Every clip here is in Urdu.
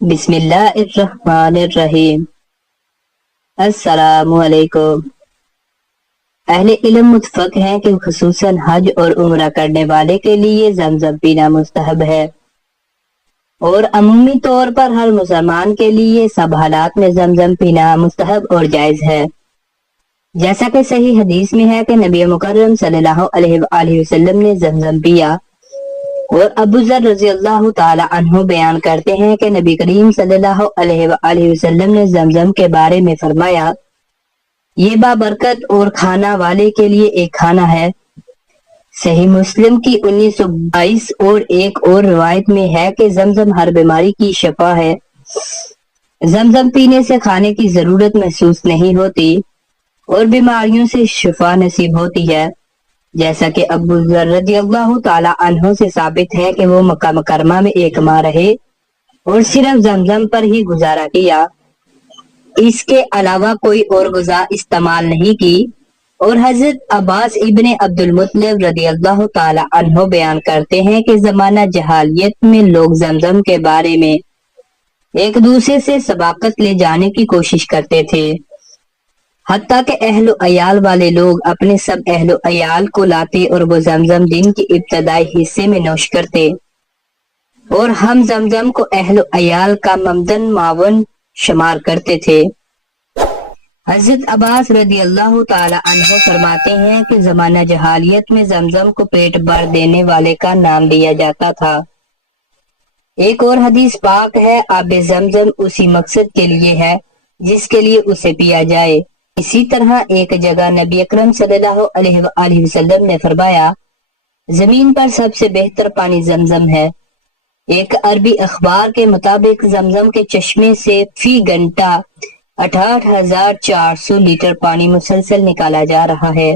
بسم اللہ الرحمن الرحیم۔ السلام علیکم۔ اہل علم متفق ہیں کہ خصوصاً حج اور عمرہ کرنے والے کے لیے زمزم پینا مستحب ہے، اور عمومی طور پر ہر مسلمان کے لیے سب حالات میں زمزم پینا مستحب اور جائز ہے۔ جیسا کہ صحیح حدیث میں ہے کہ نبی مکرم صلی اللہ علیہ وآلہ وسلم نے زمزم پیا، اور ابو ذر رضی اللہ تعالی عنہ بیان کرتے ہیں کہ نبی کریم صلی اللہ علیہ وآلہ وسلم نے زمزم کے بارے میں فرمایا، یہ بابرکت اور کھانا والے کے لیے ایک کھانا ہے۔ صحیح مسلم کی 1922 اور ایک اور روایت میں ہے کہ زمزم ہر بیماری کی شفا ہے۔ زمزم پینے سے کھانے کی ضرورت محسوس نہیں ہوتی اور بیماریوں سے شفا نصیب ہوتی ہے، جیسا کہ ابو ذر رضی اللہ تعالی عنہ سے ثابت ہے کہ وہ مکہ مکرمہ میں ایک ماہ رہے اور صرف زمزم پر ہی گزارا کیا، اس کے علاوہ کوئی اور غذا استعمال نہیں کی۔ اور حضرت عباس ابن عبد المطلب رضی اللہ تعالی عنہ بیان کرتے ہیں کہ زمانہ جہالیت میں لوگ زمزم کے بارے میں ایک دوسرے سے سباقت لے جانے کی کوشش کرتے تھے، حتیٰ کہ اہل و عیال والے لوگ اپنے سب اہل و عیال کو لاتے اور وہ زمزم دن کے ابتدائی حصے میں نوش کرتے، اور ہم زمزم کو اہل و عیال کا ممدن معاون شمار کرتے تھے۔ حضرت عباس رضی اللہ تعالی عنہ فرماتے ہیں کہ زمانہ جہالیت میں زمزم کو پیٹ بھر دینے والے کا نام دیا جاتا تھا۔ ایک اور حدیث پاک ہے، آب زمزم اسی مقصد کے لیے ہے جس کے لیے اسے پیا جائے۔ اسی طرح ایک جگہ نبی اکرم صلی اللہ علیہ وآلہ وسلم نے فرمایا، زمین پر سب سے بہتر پانی زمزم ہے۔ ایک عربی اخبار کے مطابق زمزم کے چشمے سے فی گھنٹہ 68,400 لیٹر پانی مسلسل نکالا جا رہا ہے۔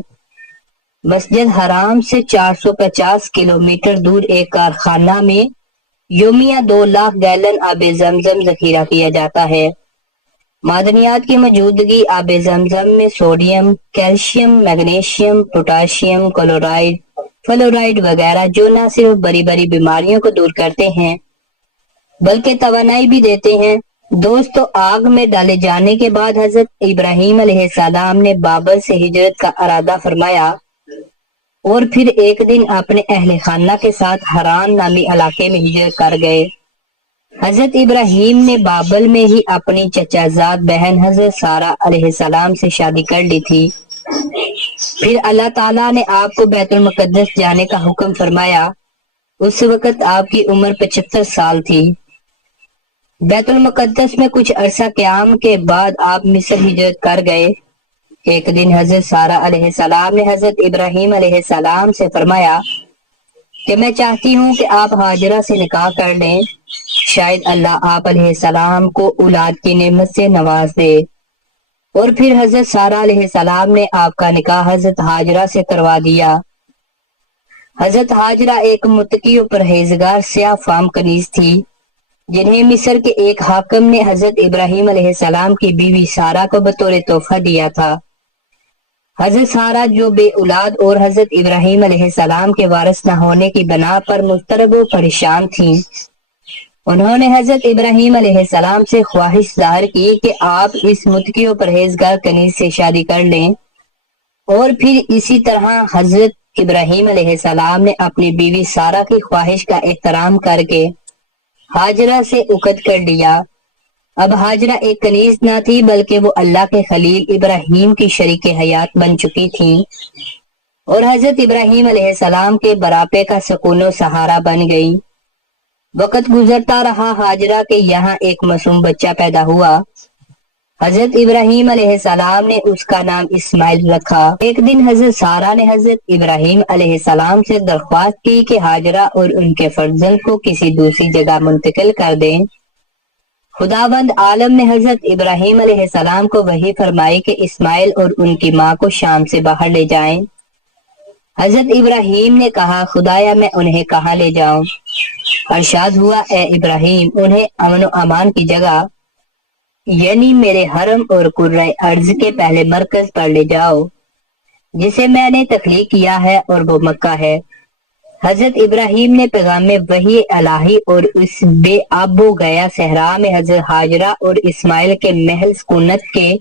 مسجد حرام سے 450 کلومیٹر دور ایک کارخانہ میں یومیہ 2 لاکھ گیلن آب زمزم ذخیرہ کیا جاتا ہے۔ معدنیات کی موجودگی آب زمزم میں sodium, calcium, magnesium, potassium, chloride, fluoride وغیرہ جو نہ صرف بڑی بڑی بیماریوں کو دور کرتے ہیں بلکہ توانائی بھی دیتے ہیں۔ دوستو، آگ میں ڈالے جانے کے بعد حضرت ابراہیم علیہ السلام نے بابل سے ہجرت کا ارادہ فرمایا اور پھر ایک دن اپنے اہل خانہ کے ساتھ حران نامی علاقے میں ہجرت کر گئے۔ حضرت ابراہیم نے بابل میں ہی اپنی چچا زاد بہن حضرت سارہ علیہ السلام سے شادی کر لی تھی۔ پھر اللہ تعالیٰ نے آپ کو بیت المقدس جانے کا حکم فرمایا۔ اس وقت آپ کی عمر 75 سال تھی۔ بیت المقدس میں کچھ عرصہ قیام کے بعد آپ مصر ہجرت کر گئے۔ ایک دن حضرت سارہ علیہ السلام نے حضرت ابراہیم علیہ السلام سے فرمایا کہ میں چاہتی ہوں کہ آپ ہاجرہ سے نکاح کر لیں، شاید اللہ آپ علیہ السلام کو اولاد کی نعمت سے نواز دے۔ اور پھر حضرت سارہ علیہ السلام نے آپ کا نکاح حضرت ہاجرہ سے کروا دیا۔ حضرت ہاجرہ ایک متقی و پرہیزگار سیاہ فام کنیز تھی، جنہیں مصر کے ایک حاکم نے حضرت ابراہیم علیہ السلام کی بیوی سارہ کو بطور تحفہ دیا تھا۔ حضرت سارہ جو بے اولاد اور حضرت ابراہیم علیہ السلام کے وارث نہ ہونے کی بنا پر مضطرب و پریشان تھیں، انہوں نے حضرت ابراہیم علیہ السلام سے خواہش ظاہر کی کہ آپ اس متقی و پرہیزگار کنیز سے شادی کر لیں، اور پھر اسی طرح حضرت ابراہیم علیہ السلام نے اپنی بیوی سارہ کی خواہش کا احترام کر کے ہاجرہ سے عقد کر لیا۔ اب ہاجرہ ایک کنیز نہ تھی بلکہ وہ اللہ کے خلیل ابراہیم کی شریک حیات بن چکی تھی، اور حضرت ابراہیم علیہ السلام کے براپے کا سکون و سہارا بن گئی۔ وقت گزرتا رہا، ہاجرہ کے یہاں ایک معصوم بچہ پیدا ہوا۔ حضرت ابراہیم علیہ السلام نے اس کا نام اسماعیل رکھا۔ ایک دن حضرت سارہ نے حضرت ابراہیم علیہ السلام سے درخواست کی کہ ہاجرہ اور ان کے فرزند کو کسی دوسری جگہ منتقل کر دیں۔ خداوند عالم نے حضرت ابراہیم علیہ السلام کو وحی فرمائی کہ اسماعیل اور ان کی ماں کو شام سے باہر لے جائیں۔ حضرت ابراہیم نے کہا، خدایا میں انہیں کہاں لے جاؤں؟ ارشاد ہوا، اے ابراہیم، انہیں امن و امان کی جگہ یعنی میرے حرم اور قرۂ ارض کے پہلے مرکز پر لے جاؤ جسے میں نے تخلیق کیا ہے، اور وہ مکہ ہے۔ حضرت ابراہیم نے پیغام وحی الہی اور اس بے آب و گیا صحرا میں حضرت ہاجرہ اور اسماعیل کے محل سکونت کے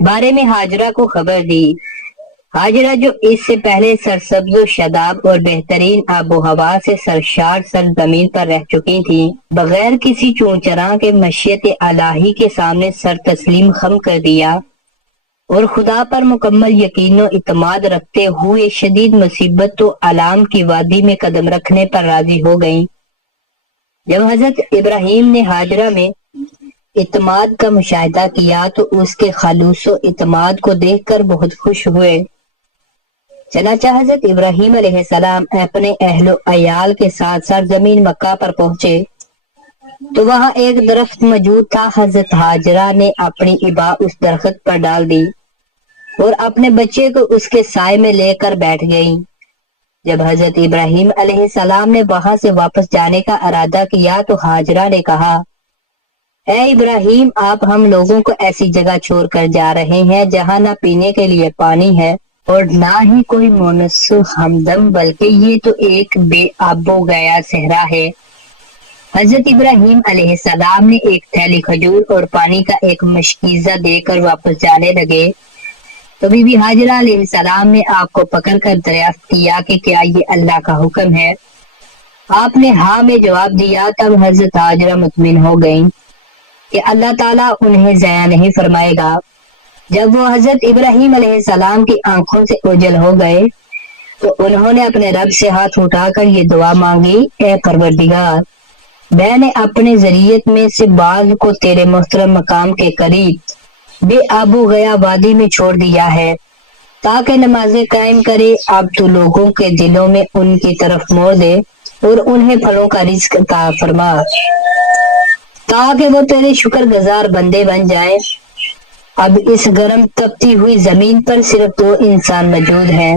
بارے میں ہاجرہ کو خبر دی۔ ہاجرہ جو اس سے پہلے سرسبز و شاداب اور بہترین آب و ہوا سے سرشار سرزمین پر رہ چکی تھی، بغیر کسی چون چراں کے مشیت الہی کے سامنے سر تسلیم خم کر دیا اور خدا پر مکمل یقین و اعتماد رکھتے ہوئے شدید مصیبت و آلام کی وادی میں قدم رکھنے پر راضی ہو گئیں۔ جب حضرت ابراہیم نے ہاجرہ میں اعتماد کا مشاہدہ کیا تو اس کے خلوص و اعتماد کو دیکھ کر بہت خوش ہوئے۔ چنانچہ حضرت ابراہیم علیہ السلام اپنے اہل و عیال کے ساتھ سرزمین مکہ پر پہنچے تو وہاں ایک درخت موجود تھا۔ حضرت ہاجرہ نے اپنی ابا اس درخت پر ڈال دی اور اپنے بچے کو اس کے سائے میں لے کر بیٹھ گئی۔ جب حضرت ابراہیم علیہ السلام نے وہاں سے واپس جانے کا ارادہ کیا تو ہاجرہ نے کہا، اے ابراہیم، آپ ہم لوگوں کو ایسی جگہ چھوڑ کر جا رہے ہیں جہاں نہ پینے کے لیے پانی ہے اور نہ ہی کوئی مونس ہمدم، بلکہ یہ تو ایک بے آب و گیا صحرا ہے۔ حضرت ابراہیم علیہ السلام نے ایک تھیلی کھجور اور پانی کا ایک مشکیزہ دے کر واپس جانے لگے تو بی بی ہاجرہ علیہ السلام نے آپ کو پکڑ کر دریافت کیا کہ کیا یہ اللہ کا حکم ہے؟ آپ نے ہاں میں جواب دیا۔ تب حضرت ہاجرہ مطمئن ہو گئیں کہ اللہ تعالیٰ انہیں ضائع نہیں فرمائے گا۔ جب وہ حضرت ابراہیم علیہ السلام کی آنکھوں سے اوجھل ہو گئے تو انہوں نے اپنے رب سے ہاتھ اٹھا کر یہ دعا مانگی، اے پروردگار، میں نے اپنے ذریت میں سے بعض کو تیرے محترم مقام کے قریب بے آب و گیا وادی میں چھوڑ دیا ہے تاکہ نمازیں قائم کرے۔ اب تو لوگوں کے دلوں میں ان کی طرف موڑ دے اور انہیں پھلوں کا رزق عطا فرما تاکہ وہ تیرے شکر گزار بندے بن جائیں۔ اب اس گرم تپتی ہوئی زمین پر صرف دو انسان موجود ہیں،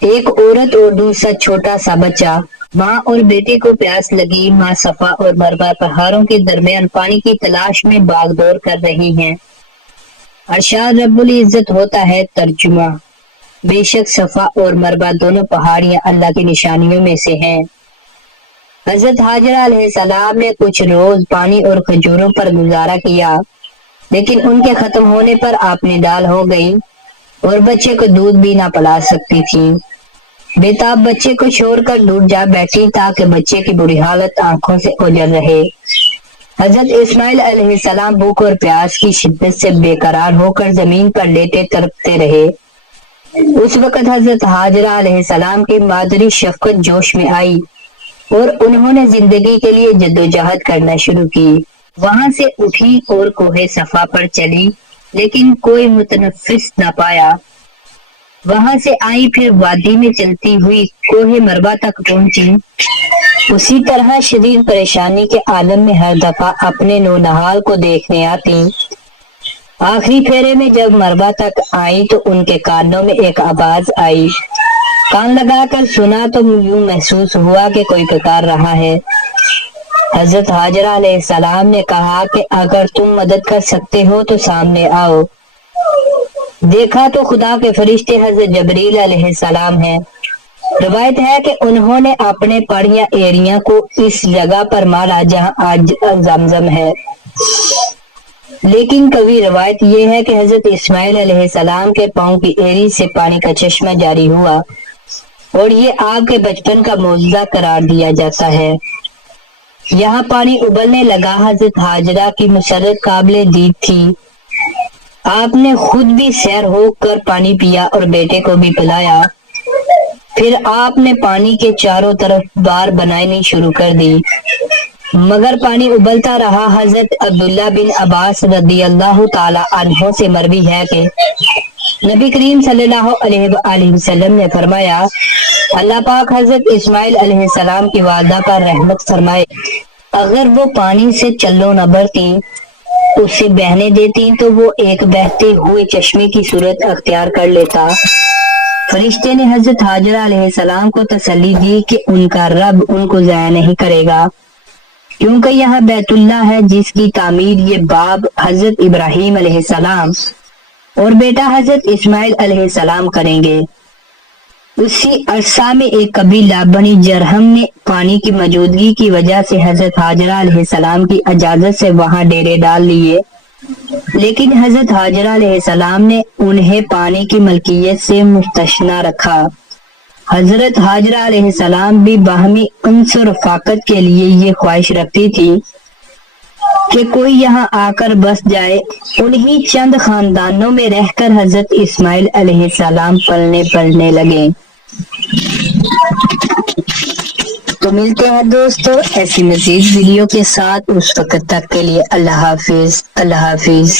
ایک عورت اور دوسرا چھوٹا سا بچہ۔ ماں اور بیٹے کو پیاس لگی۔ ماں صفا اور مروہ پہاڑوں کے درمیان پانی کی تلاش میں باغ دور کر رہی ہیں۔ ارشاد رب العزت ہوتا ہے ترجمہ، بے شک صفا اور مروہ دونوں پہاڑیاں اللہ کی نشانیوں میں سے ہیں۔ حضرت ہاجرہ علیہ السلام نے کچھ روز پانی اور کھجوروں پر گزارا کیا، لیکن ان کے ختم ہونے پر آپ نے ڈال ہو گئی اور بچے کو دودھ بھی نہ پلا سکتی تھی۔ بےتاب بچے کو چھوڑ کر دور جا بیٹھی تاکہ بچے کی بری حالت آنکھوں سے اوجھل رہے۔ حضرت اسماعیل علیہ السلام بھوک اور پیاس کی شدت سے بے قرار ہو کر زمین پر لیٹے تڑپتے رہے۔ اس وقت حضرت ہاجرہ علیہ السلام کی مادری شفقت جوش میں آئی اور انہوں نے زندگی کے لیے جدوجہد کرنا شروع کی۔ وہاں سے اٹھی اور کوہ صفا پر چلی، لیکن کوئی متنفس نہ پایا۔ وہاں سے آئی، پھر وادی میں چلتی ہوئی کوہ مروہ تک پہنچی۔ اسی طرح شدید پریشانی کے عالم میں ہر دفعہ اپنے نونہال کو دیکھنے آتی۔ آخری پھیرے میں جب مروہ تک آئی تو ان کے کانوں میں ایک آواز آئی۔ کان لگا کر سنا تو یوں محسوس ہوا کہ کوئی پکار رہا ہے۔ حضرت ہاجرہ علیہ السلام نے کہا کہ اگر تم مدد کر سکتے ہو تو سامنے آؤ۔ دیکھا تو خدا کے فرشتے حضرت جبریل علیہ السلام ہیں۔ روایت ہے کہ انہوں نے اپنے پڑ یا ایڑیاں کو اس جگہ پر مارا جہاں آج زمزم ہے، لیکن کبھی روایت یہ ہے کہ حضرت اسماعیل علیہ السلام کے پاؤں کی ایڑی سے پانی کا چشمہ جاری ہوا اور یہ آپ کے بچپن کا معجزہ قرار دیا جاتا ہے۔ یہاں پانی ابلنے لگا۔ حضرت ہاجرہ کی مسرت قابل دید تھی۔ آپ نے خود بھی سیر ہو کر پانی پیا اور بیٹے کو بھی پلایا۔ پھر آپ نے پانی کے چاروں طرف بار بنانی شروع کر دی، مگر پانی ابلتا رہا۔ حضرت عبداللہ بن عباس رضی اللہ تعالی عنہ سے مروی ہے کہ نبی کریم صلی اللہ علیہ وآلہ وسلم نے فرمایا، اللہ پاک حضرت اسماعیل علیہ السلام کی والدہ پر رحمت فرمائے، اگر وہ پانی سے چلو نہ بھرتی، اسے بہنے دیتی تو وہ ایک بہتے ہوئے چشمے کی صورت اختیار کر لیتا۔ فرشتے نے حضرت ہاجرہ علیہ السلام کو تسلی دی کہ ان کا رب ان کو ضائع نہیں کرے گا، کیونکہ یہاں بیت اللہ ہے جس کی تعمیر یہ باپ حضرت ابراہیم علیہ السلام اور بیٹا حضرت اسماعیل علیہ السلام کریں گے۔ اسی عرصہ میں ایک قبیلہ بنی جرہم نے پانی کی موجودگی کی وجہ سے حضرت حاجرہ علیہ السلام کی اجازت سے وہاں ڈیرے ڈال لیے، لیکن حضرت حاجرہ علیہ السلام نے انہیں پانی کی ملکیت سے مستثنی رکھا۔ حضرت حاجرہ علیہ السلام بھی باہمی انس و رفاقت کے لیے یہ خواہش رکھتی تھی کہ کوئی یہاں آ کر بس جائے۔ انہی چند خاندانوں میں رہ کر حضرت اسماعیل علیہ السلام پلنے بڑھنے لگے۔ تو ملتے ہیں دوستو ایسی مزید ویڈیو کے ساتھ، اس وقت تک کے لیے اللہ حافظ۔ اللہ حافظ۔